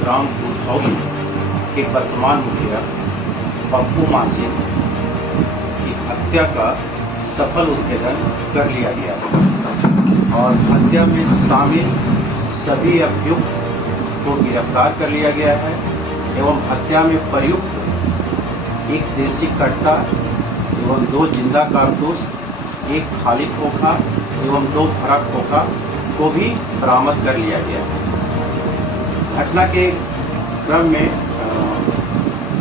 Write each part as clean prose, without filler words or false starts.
ग्राम बुधौली के वर्तमान मुखिया पप्पू मांझी की हत्या का सफल उद्भेदन कर लिया गया और हत्या में शामिल सभी अभियुक्त को गिरफ्तार कर लिया गया है एवं हत्या में प्रयुक्त एक देसी कट्टा एवं 2 जिंदा कारतूस, एक खाली खोखा एवं 2 भरा खोखा को भी बरामद कर लिया गया है। घटना के क्रम में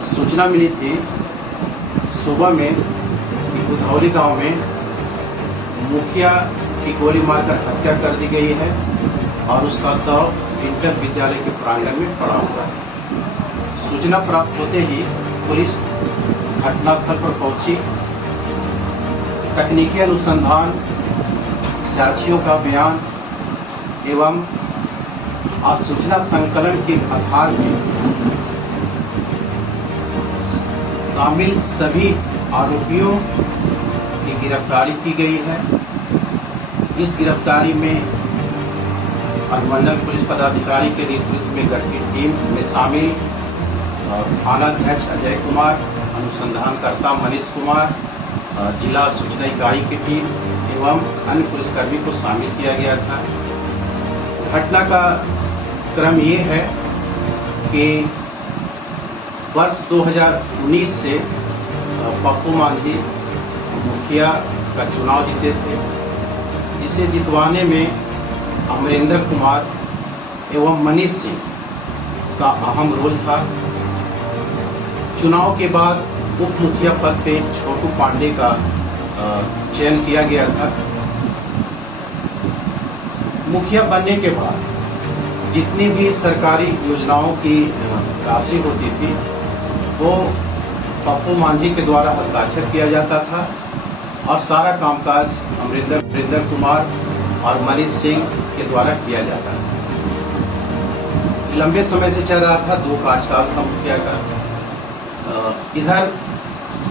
सूचना मिली थी सुबह में कि बुधौली गांव में मुखिया की गोली मारकर हत्या कर दी गई है और उसका शव इंटर विद्यालय के प्रांगण में पड़ा हुआ है। सूचना प्राप्त होते ही पुलिस घटनास्थल पर पहुंची। तकनीकी अनुसंधान, साक्षियों का बयान एवं सूचना संकलन के आधार में शामिल सभी आरोपियों की गिरफ्तारी की गई है। इस गिरफ्तारी में अनुमंडल पुलिस पदाधिकारी के नेतृत्व में गठित टीम में शामिल थानाध्यक्ष अजय कुमार, अनुसंधानकर्ता मनीष कुमार, जिला सूचना इकाई की टीम एवं अन्य पुलिसकर्मी को शामिल किया गया था। घटना का क्रम ये है कि वर्ष 2019 से पप्पू मांझी मुखिया का चुनाव जीते थे, जिसे जितवाने में अमरिंदर कुमार एवं मनीष सिंह का अहम रोल था। चुनाव के बाद उप मुखिया पद पे छोटू पांडे का चयन किया गया था। मुखिया बनने के बाद जितनी भी सरकारी योजनाओं की राशि होती थी वो पप्पू मांझी के द्वारा हस्ताक्षर किया जाता था और सारा कामकाज अमरिंदर कुमार और मनीष सिंह के द्वारा किया जाता था। लंबे समय से चल रहा था 2 कार्यकाल था मुखिया का। इधर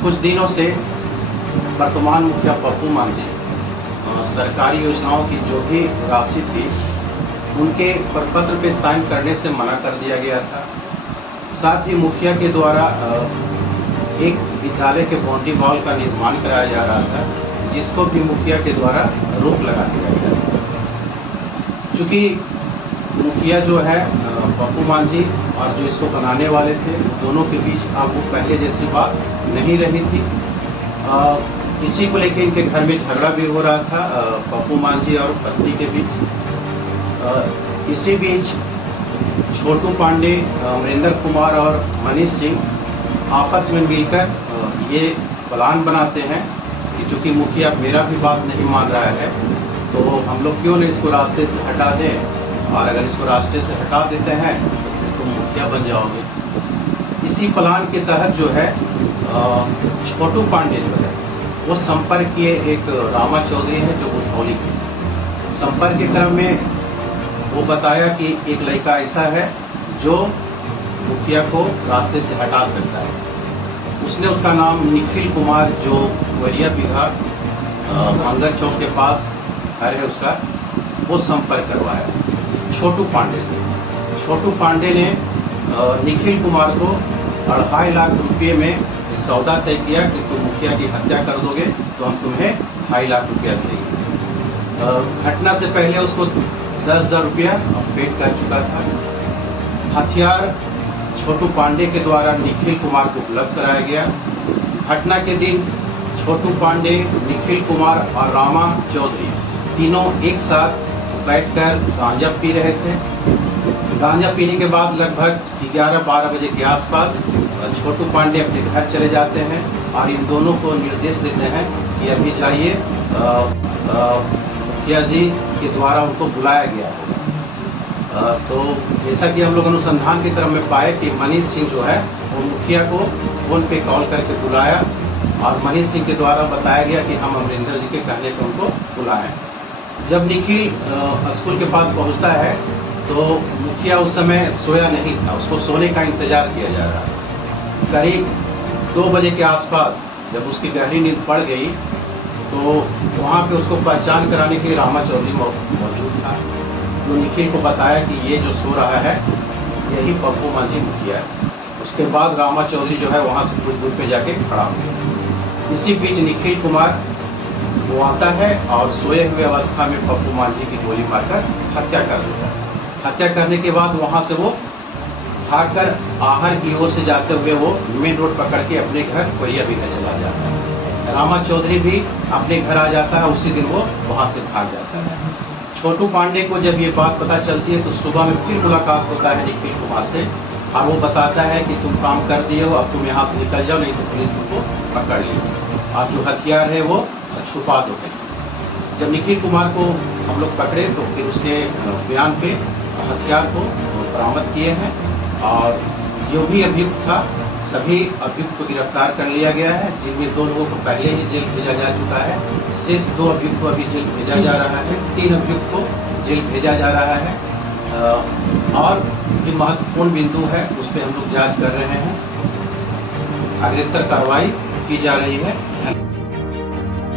कुछ दिनों से वर्तमान मुखिया पप्पू मांझी सरकारी योजनाओं की जो भी राशि थी उनके प्रपत्र पे साइन करने से मना कर दिया गया था। साथ ही मुखिया के द्वारा एक विद्यालय के बाउंड्री वॉल का निर्माण कराया जा रहा था, जिसको भी मुखिया के द्वारा रोक लगा दिया गया। चूंकि मुखिया जो है पप्पू मांझी और जो इसको बनाने वाले थे, दोनों के बीच अब वो पहले जैसी बात नहीं रही थी। इसी को लेकर इनके घर में झगड़ा भी हो रहा था पप्पू मांझी और पत्नी के बीच। इसी बीच छोटू पांडे, अमरिंदर कुमार और मनीष सिंह आपस में मिलकर ये प्लान बनाते हैं कि चूंकि मुखिया मेरा भी बात नहीं मान रहा है तो हम लोग क्यों नहीं इसको रास्ते से हटा दें, और अगर इसको रास्ते से हटा देते हैं तो फिर तुम मुखिया बन जाओगे। इसी प्लान के तहत जो है छोटू पांडे जो है वो संपर्क किए एक रामा चौधरी है जो बुधौली के। संपर्क के क्रम में वो बताया कि एक लड़का ऐसा है जो मुखिया को रास्ते से हटा सकता है। उसने उसका नाम निखिल कुमार, जो वरिया बिघा मंगल चौक के पास घर है उसका, वो संपर्क करवाया छोटू पांडे से। छोटू पांडे ने निखिल कुमार को 2.5 लाख रुपये में सौदा तय किया कि तुम मुखिया की हत्या कर दोगे तो हम तुम्हें 2.5 लाख रुपया देंगे। घटना से पहले उसको 10,000 रुपया पेड कर चुका था। हथियार छोटू पांडे के द्वारा निखिल कुमार को उपलब्ध कराया गया। घटना के दिन छोटू पांडे, निखिल कुमार और रामा चौधरी तीनों एक साथ बैठकर गांजा पी रहे थे। गांजा पीने के बाद लगभग 11-12 बजे के आसपास छोटू पांडे अपने घर चले जाते हैं और इन दोनों को निर्देश देते हैं कि अभी जाइए, मुखिया जी के द्वारा उनको बुलाया गया है। तो जैसा कि हम लोग अनुसंधान के क्रम में पाए कि मनीष सिंह जो है वो मुखिया को फोन पे कॉल करके बुलाया और मनीष सिंह के द्वारा बताया गया कि हम अमरिंदर जी के कहने पर उनको बुलाएं। जब निखिल स्कूल के पास पहुंचता है तो मुखिया उस समय सोया नहीं था, उसको सोने का इंतजार किया जा रहा था। करीब 2 बजे के आसपास जब उसकी गहरी नींद पड़ गई तो वहाँ पे उसको पहचान कराने के लिए रामा चौधरी मौजूद था। तो निखिल को बताया कि ये जो सो रहा है यही पप्पू मांझी मुखिया है। उसके बाद रामा चौधरी जो है वहां से कुछ दूर पे जाके खड़ा हो गया। इसी बीच निखिल कुमार वो आता है और सोए हुए अवस्था में पप्पू मांझी की गोली मारकर हत्या कर देता है। हत्या करने के बाद वहां से वो भागकर आहर की ओर से जाते हुए वो मेन रोड पकड़ के अपने घर कोरिया बिना चला जाता है। रामा चौधरी भी अपने घर आ जाता है, उसी दिन वो वहां से भाग जाता है। छोटू पांडे को जब ये बात पता चलती है तो सुबह में फिर मुलाकात होता है निखिल कुमार से और वो बताता है कि तुम काम कर दिए हो, अब तुम यहाँ से निकल जाओ, नहीं तो पुलिस तुमको पकड़ लेगी और जो हथियार है वो छुपा दो। जब निखिल कुमार को हम लोग पकड़े तो फिर उसके बयान पे हथियार को बरामद किए हैं और जो भी अभियुक्त था सभी अभियुक्त को गिरफ्तार कर लिया गया है, जिनमें 2 लोगों को पहले ही जेल भेजा जा चुका है। शेष 2 अभियुक्त को अभी जेल भेजा जा रहा है, 3 अभियुक्त को जेल भेजा जा रहा है और जो महत्वपूर्ण बिंदु है उस पर हम लोग जांच कर रहे हैं, अग्रेतर कार्रवाई की जा रही है।